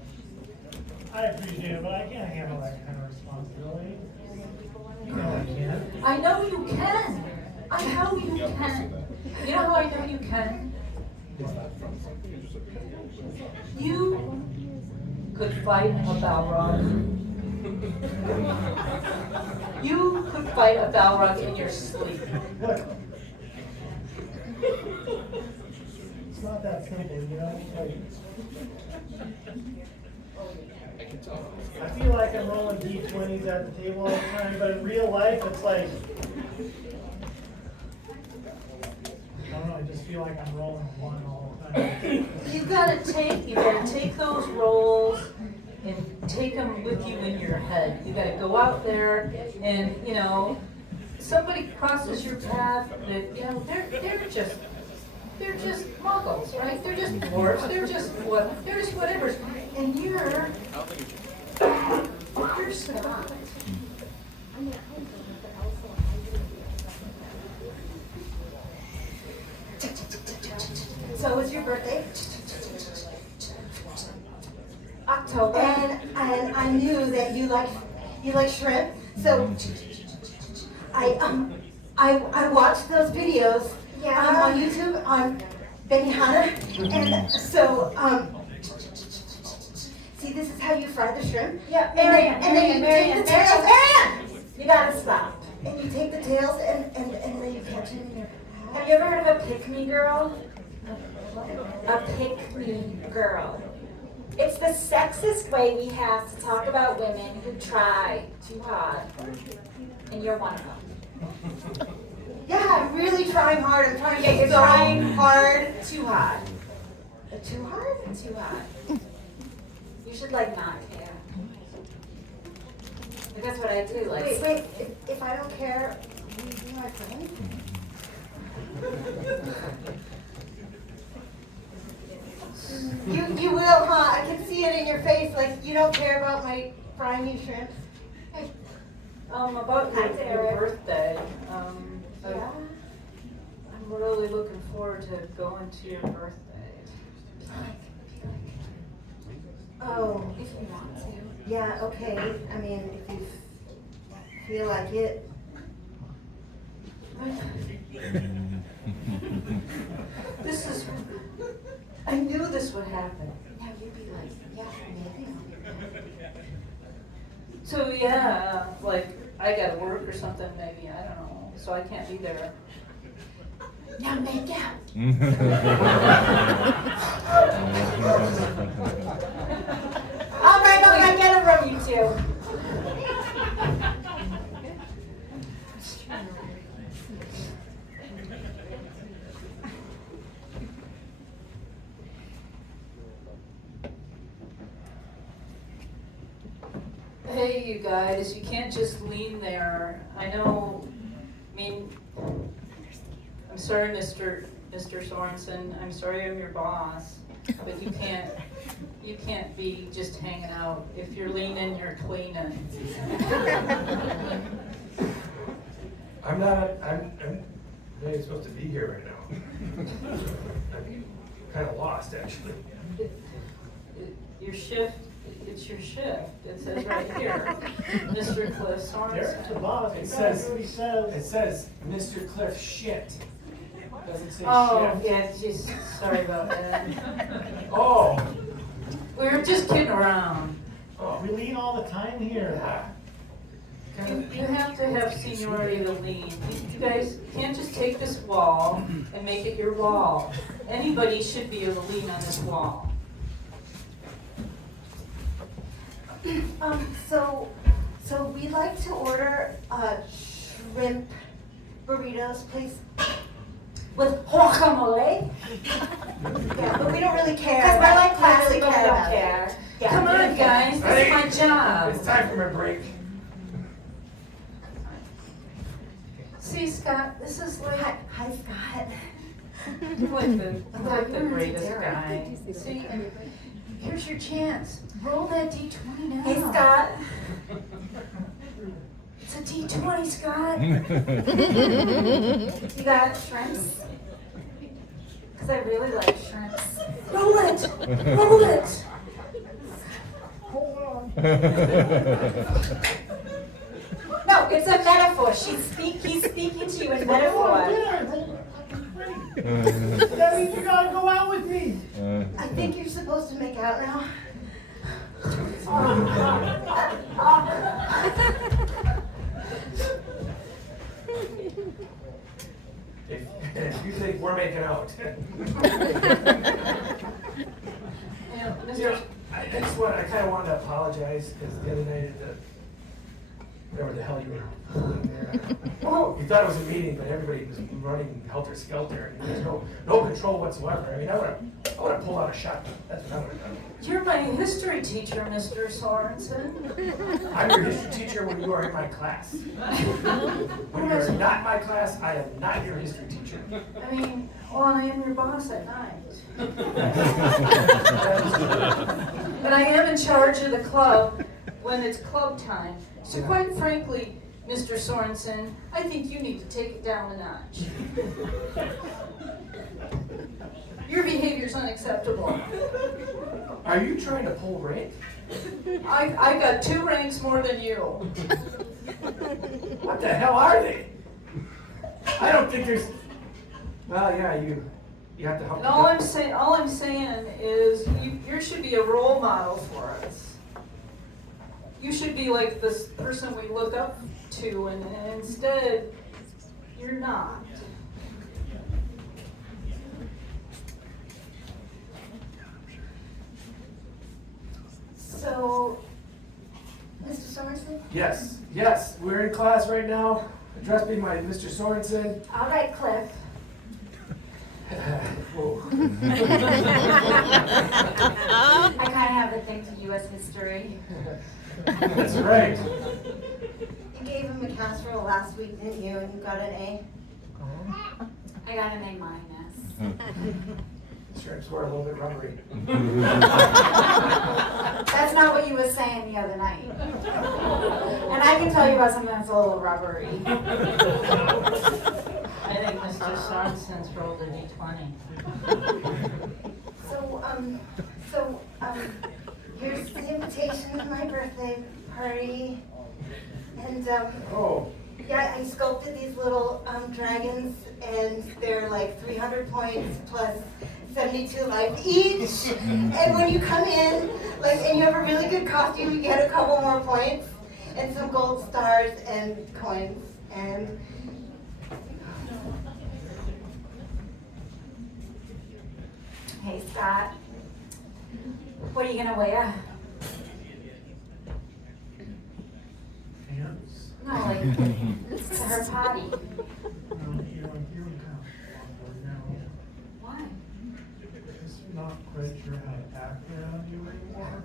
I appreciate it, but I can't handle that kind of responsibility. You know I can. I know you can. I know you can. You know how I know you can? You could fight a Balrog. You could fight a Balrog in your sleep. Look. It's not that simple, you know? Like, I feel like I'm rolling D20s at the table all the time, but in real life, it's like, I don't know, I just feel like I'm rolling one all the time. You gotta take those rolls and take them with you in your head. You gotta go out there and, you know, somebody crosses your path that, you know, they're just muggles, right? They're just dwarves, they're just whatever. And you're Scott. So it was your birthday? October. And I knew that you like shrimp, so I watched those videos on YouTube on Benihana, and so see, this is how you fry the shrimp. Yeah, and then you take the tails. Marianne! You gotta stop. And you take the tails and then you catch them in your. Have you ever heard of a pick-me girl? A pick-me girl. It's the sexist way we have to talk about women who try too hard. And you're one of them. Yeah, I'm really trying hard. I'm trying to Yeah, get you're so trying hard. Too hard. Too hard? Too hard. You should like not care. Like that's what I do. Like Wait, if I don't care, will you be my friend? like you don't care about my frying you shrimp? About Hi, your Derek. birthday, Yeah. I'm really looking forward to going to your birthday. Oh, If you want to. yeah, okay. I mean, if you feel like it. This is, I knew this would happen. Now you'd be like, yeah, maybe. So yeah, like I gotta work or something maybe, I don't know, so I can't be there. Now make out. All right, I'm gonna get it from you two. Hey, you guys, you can't just lean there. I know, I mean, I'm sorry, Mr. Sorensen, I'm sorry I'm your boss, but you can't be just hanging out. If you're leaning, you're cleaning. I'm really supposed to be here right now. I'm kind of lost, actually. Your shift, it's your shift. It says right here, Mr. Cliff Derek's the Sorensen. boss, It he says- does what he says. It says Mr. Cliff shit. Doesn't say Oh, shift. yeah, geez, sorry about that. Oh. We were just kidding around. Oh. We lean all the time here. You have to have seniority to lean. You guys can't just take this wall and make it your wall. Anybody should be able to lean on this wall. So we'd like to order shrimp burritos, please. With guacamole? Yeah, but we don't really care. Because we're like We don't classy, really but we care don't about it. care. Yeah, Come we on, don't care. guys, this is my job. It's time for my break. See, Scott, this is like, Hi, Scott. you're like the Derek. greatest guy. See, here's your chance. Roll that D20 now. Hey, Scott. It's a D20, Scott. You got shrimps? Because I really like shrimps. Roll it. Roll it. No, it's a metaphor. He's speaking to you in metaphor. That means you gotta go out with me. I think you're supposed to make out now. If you think we're making out. Yeah, You know, I kind of wanted to apologize because the other night at whatever the hell you were doing there. You thought it was a meeting, but everybody was running helter-skelter and there's no control whatsoever. I mean, I would have pulled out a shotgun. That's what I would have done. You're my history teacher, Mr. Sorensen. I'm your history teacher when you are in my class. When you are not in my class, I am not your history teacher. I mean, well, I am your boss at night. But I am in charge of the club when it's club time. So quite frankly, Mr. Sorensen, I think you need to take it down a notch. Your behavior's unacceptable. Are you trying to pull rank? I got 2 ranks more than you. What the hell are they? I don't think there's. Well, yeah, you have to help. And all I'm saying is you should be a role model for us. You should be like this person we look up to, and instead, you're not. So, Mr. Sorensen? Yes, we're in class right now. Address me, my Mr. Sorensen. All right, Cliff. Whoa. I kind of have a thing to U.S. history. That's right. You gave him a casserole last week, didn't you? And you got an A? I got an A-. Shrimps were a little bit rubbery. That's not what you was saying the other night. And I can tell you about something that's a little rubbery. I think Mr. Sorensen's rolled a d20. So, here's the invitation to my birthday party. And, Oh, yeah, I sculpted these little dragons, and they're like 300 points plus 72 life each. And when you come in, and you have a really good costume, you get a couple more points, and some gold stars and coins. And Hey, Scott. What are you gonna wear? Pants? No, like, to her party. You don't count on now. Why? Just not quite sure how to act around you anymore.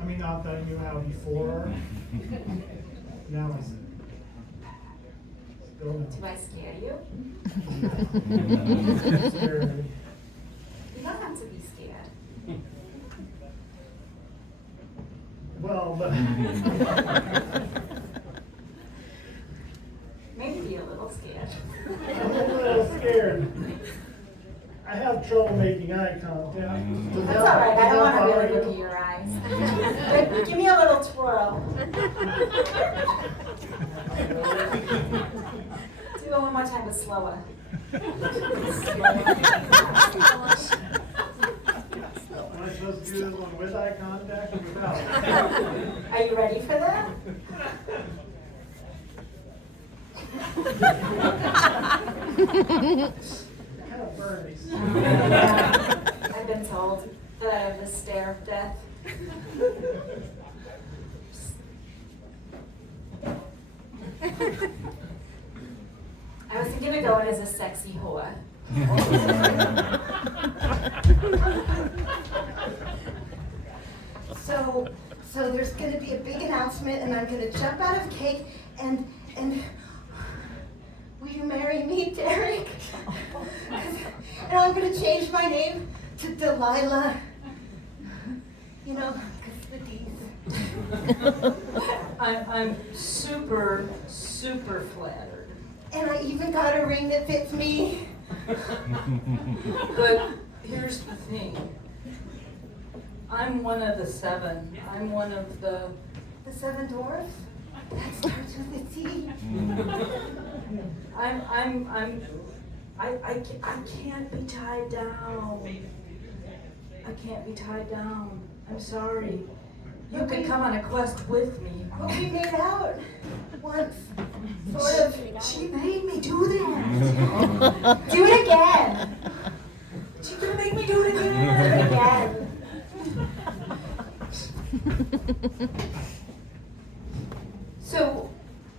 I mean, not that I knew how before. Now I see. Still no. Do I scare you? Scary. You don't have to be scared. Well, but. Maybe be a little scared. I'm a little scared. I have trouble making eye contact. That's all right. I don't want to really look at your eyes. But give me a little twirl. Do it one more time, but slower. Am I supposed to do this one with eye contact or without? Are you ready for that? Kind of burns. I've been told that I have the stare of death. I was thinking of going as a sexy whore. So there's gonna be a big announcement, and I'm gonna jump out of cake, and will you marry me, Derek? And I'm gonna change my name to Delilah. You know, 'cause the D's. I'm super, super flattered. And I even got a ring that fits me. But here's the thing. I'm one of the 7. I'm one of the. The 7 dwarfs? That starts with a T. I can't be tied down. I can't be tied down. I'm sorry. You could come on a quest with me. But we made out once. Sort of. She made me do that. Do it again. She's gonna make me do it Do it again. again. So,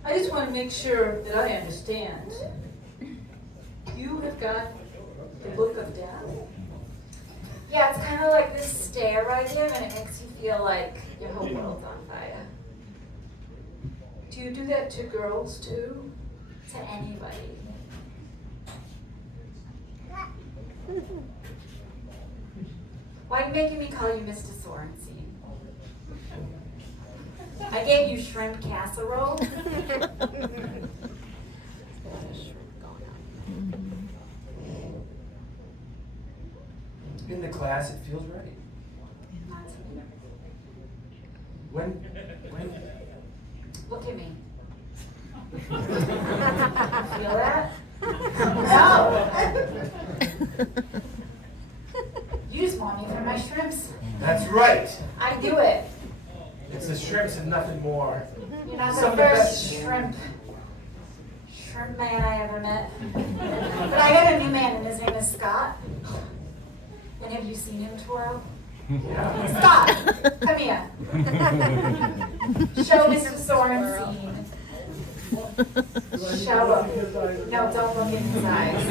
I just want to make sure that I understand. You have got the look of death. Yeah, it's kind of like this stare right here, and it makes you feel like your whole world's on fire. Do you do that to girls too? To anybody. Why are you making me call you Mr. Sorensen? I gave you shrimp casserole. in the class, it feels right. Not to me. When? Look at me. Feel that? No. You just want me for my shrimps. That's right. I do it. It's the shrimps and nothing more. You're not Some the of the first best- shrimp man I ever met. But I got a new man, and his name is Scott. And have you seen him twirl? Yeah. Scott, come here. Show Mr. Sorensen. Show him. No, don't look in his eyes.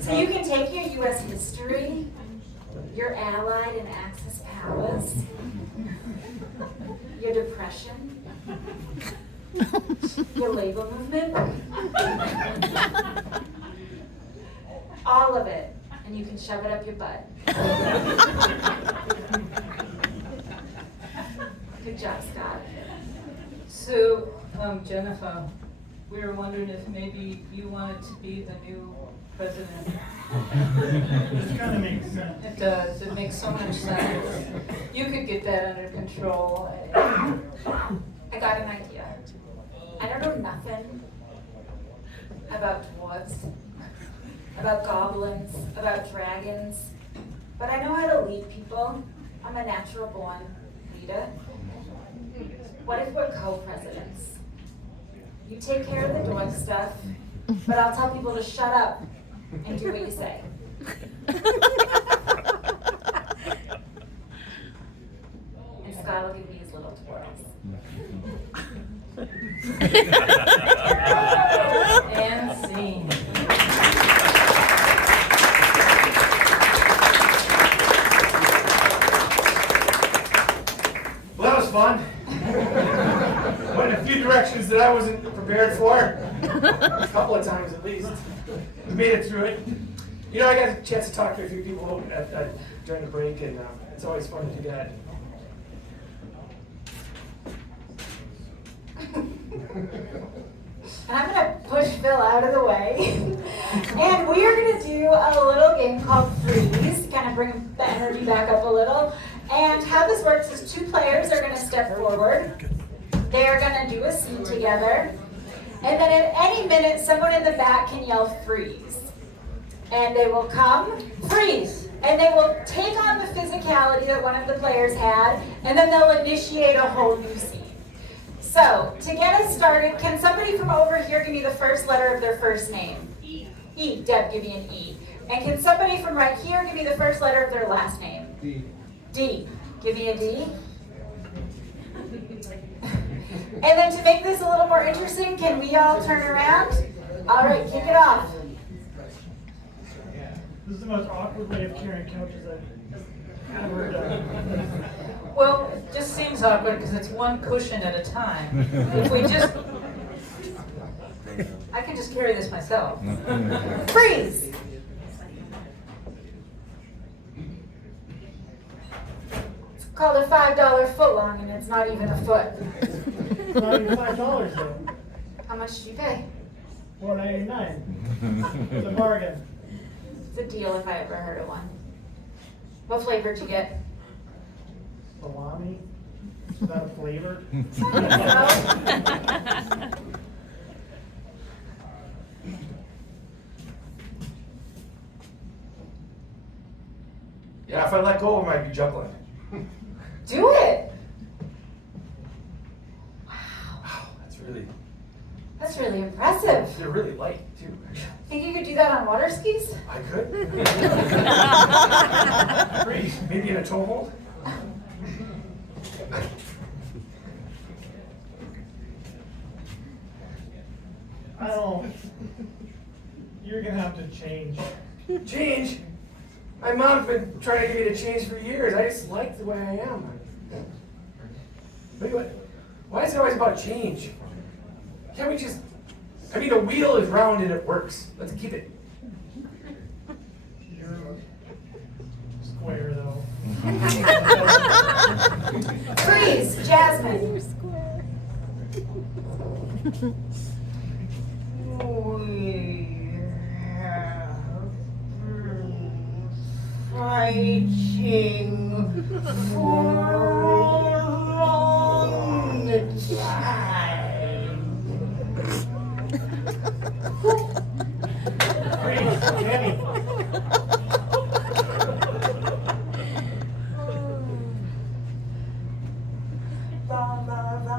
So you can take your U.S. history, your Allied and Axis powers, your depression, Your labor movement? All of it. And you can shove it up your butt. Good job, Scott. So, Jennifer, we were wondering if maybe you wanted to be the new president. This kind of makes sense. It does, it makes so much sense. You could get that under control. I got an idea. I don't know nothing about dwarves, about goblins, about dragons, but I know how to lead people. I'm a natural born leader. What if we're co-presidents? You take care of the dwarf stuff, but I'll tell people to shut up and do what you say. And Scott will give me his little twirls. And scene. Well, that was fun. Went in a few directions that I wasn't prepared for. A couple of times at least. We made it through it. You know, I got a chance to talk to a few people during the break, and it's always fun to do that. And I'm gonna push Phil out of the way. And we are gonna do a little game called Freeze, kind of bring the energy back up a little. And how this works is 2 players are gonna step forward. They are gonna do a scene together. And then at any minute, someone in the back can yell freeze. And they will come, freeze. And they will take on the physicality that one of the players had, and then they'll initiate a whole new scene. So, to get us started, can somebody from over here give me the first letter of their first name? E. E. Deb, give me an E. And can somebody from right here give me the first letter of their last name? D. D. Give me a D. And then to make this a little more interesting, can we all turn around? All right, kick it off. This is the most awkward way of carrying couches I've ever done. Well, it just seems awkward because it's one cushion at a time. If we just, I can just carry this myself. Freeze. It's called a $5 footlong, and it's not even a foot. It's not even $5 though. How much did you pay? $4.99. It's a bargain. It's a deal if I ever heard of one. What flavor did you get? Salami. Is that a flavor? Yeah, if I let go, I might be juggling. Do it. Wow, That's really impressive. they're really light too, actually. Think you could do that on water skis? I could. Great. Maybe in a toe hold? I don't. You're gonna have to change. Change? My mom's been trying to get me to change for years. I just like the way I am. Wait, what? Why is it always about change? Can't we just... I mean, a wheel is round and it works. Let's keep it. You're square though. Freeze, Jasmine. Fighting for a long time. Freeze, Jenny. Ra ra ra,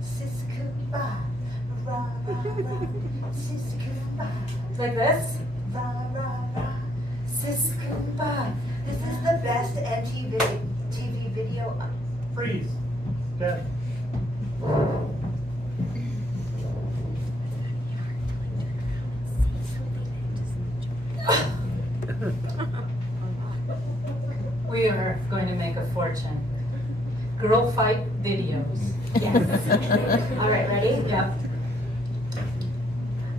sis-kumba. Ra ra ra, sis-kumba. Like this? Ra ra ra, sis-kumba. This is the best TV video. Freeze. Dead. We are going to make a fortune. girl fight videos. Yes. All right, ready? Yep.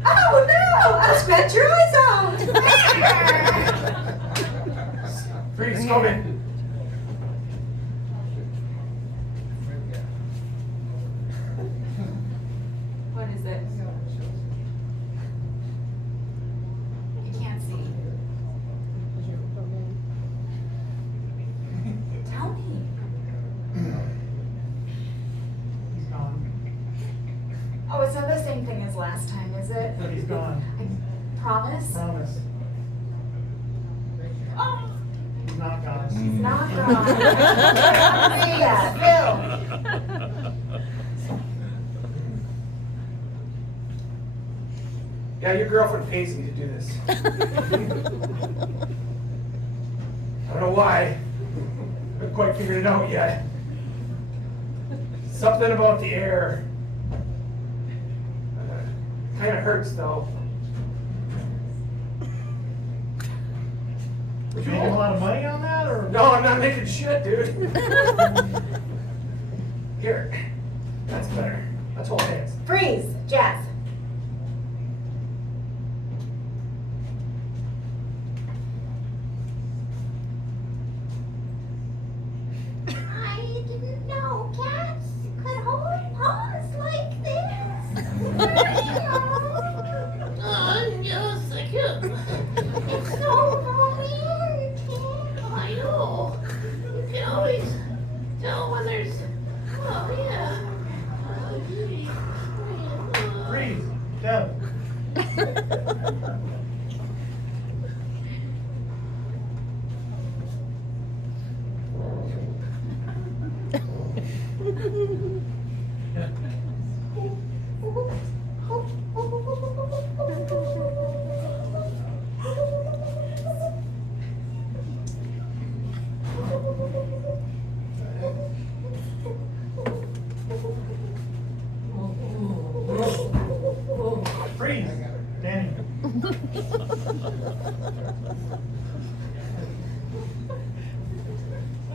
Oh no! I'll scratch your eyes out! Freeze, come in. What is it? You can't see. Tell me. He's gone. Oh, it's not the same thing as last time, is it? He's gone. I promise. Promise. Oh, He's not gone. he's not gone. Yeah, Yeah, your girlfriend pays me to do this. I don't know why. I haven't quite figured it out yet. Something about the air. Kind of hurts though. Did you make a lot of money on that, or? No, I'm not making shit, dude. Here. That's better. Let's hold hands. Freeze, Jazz. I didn't know cats could hold paws like this. Yes, I can. It's so romantic. I know. You can always tell when there's, oh yeah. Freeze, Deb. Freeze, Danny.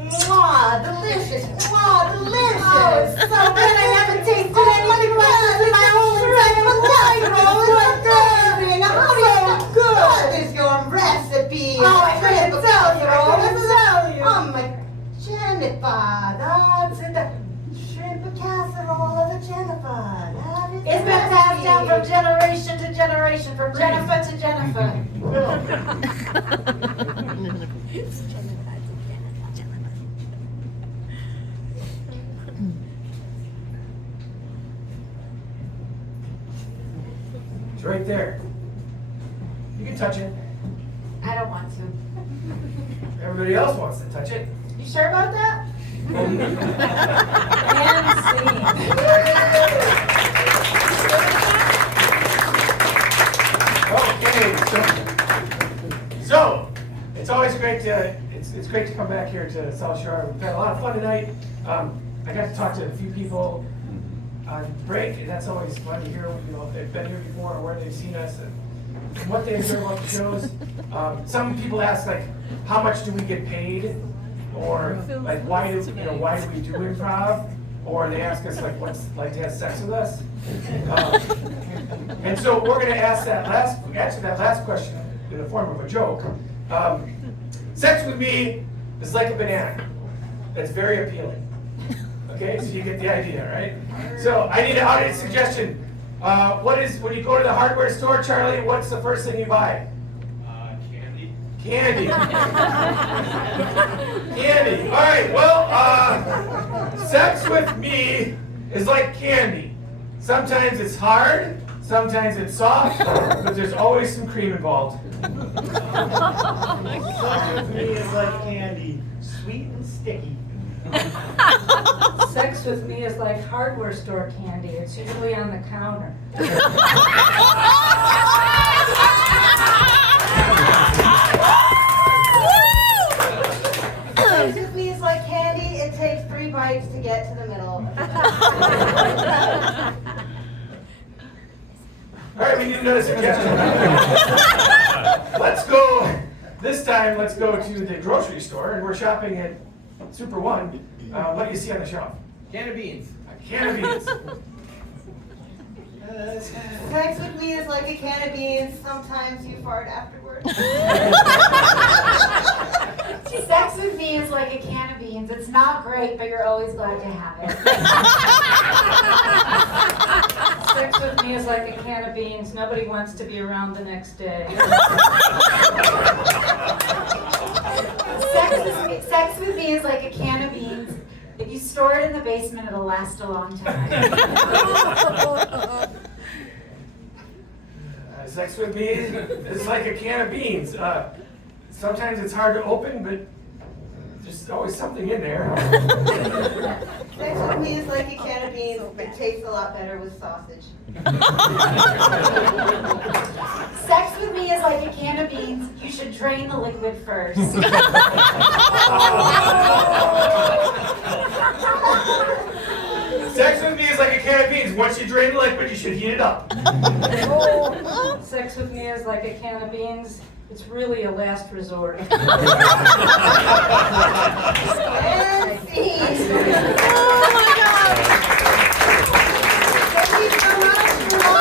Mwah, delicious! Mwah, delicious! Oh, it's so good. I haven't tasted anything like this in my whole entire life. How do you good? There's your recipe. Oh, I couldn't tell you. I couldn't tell you. Oh my Jennifer, that's it. The shrimp casserole of a Jennifer. That is It's been passed down from generation to generation, from Jennifer to Jennifer. It's right there. You can touch it. I don't want to. Everybody else wants to touch it. You sure about that? Okay, so it's always great to it's great to come back here to Southshore. We've had a lot of fun tonight. I got to talk to a few people on break, and that's always fun to hear. You know, if they've been here before or where they've seen us and what they enjoy about the shows. Some people ask like, how much do we get paid, or like why do we do improv, or they ask us like what's like to have sex with us. And so we're going to answer that last question in the form of a joke. Sex with me is like a banana. That's very appealing. Okay, so you get the idea, right? So I need an audience suggestion. When you go to the hardware store, Charlie, what's the first thing you buy? Candy. Candy. Candy. All right, well, sex with me is like candy. Sometimes it's hard, sometimes it's soft, but there's always some cream involved. Sex with me is like candy, sweet and sticky. Sex with me is like hardware store candy. It's usually on the counter. Sex with me is like candy. It takes 3 bites to get to the middle. All right, we need another suggestion. Let's go to the grocery store, and we're shopping at Super one, what do you see on the shelf? Can of beans. A can of beans. Sex with me is like a can of beans. Sometimes you fart afterwards. Sex with me is like a can of beans. It's not great, but you're always glad to have it. Sex with me is like a can of beans. Nobody wants to be around the next day. Sex with me is like a can of beans. If you store it in the basement, it'll last a long time. Sex with me is like a can of beans. Sometimes it's hard to open, but there's always something in there. Sex with me is like a can of beans. It tastes a lot better with sausage. Sex with me is like a can of beans. You should drain the liquid first. Sex with me is like a can of beans. Once you drain the liquid, you should heat it up. Sex with me is like a can of beans. It's really a last resort. And scene.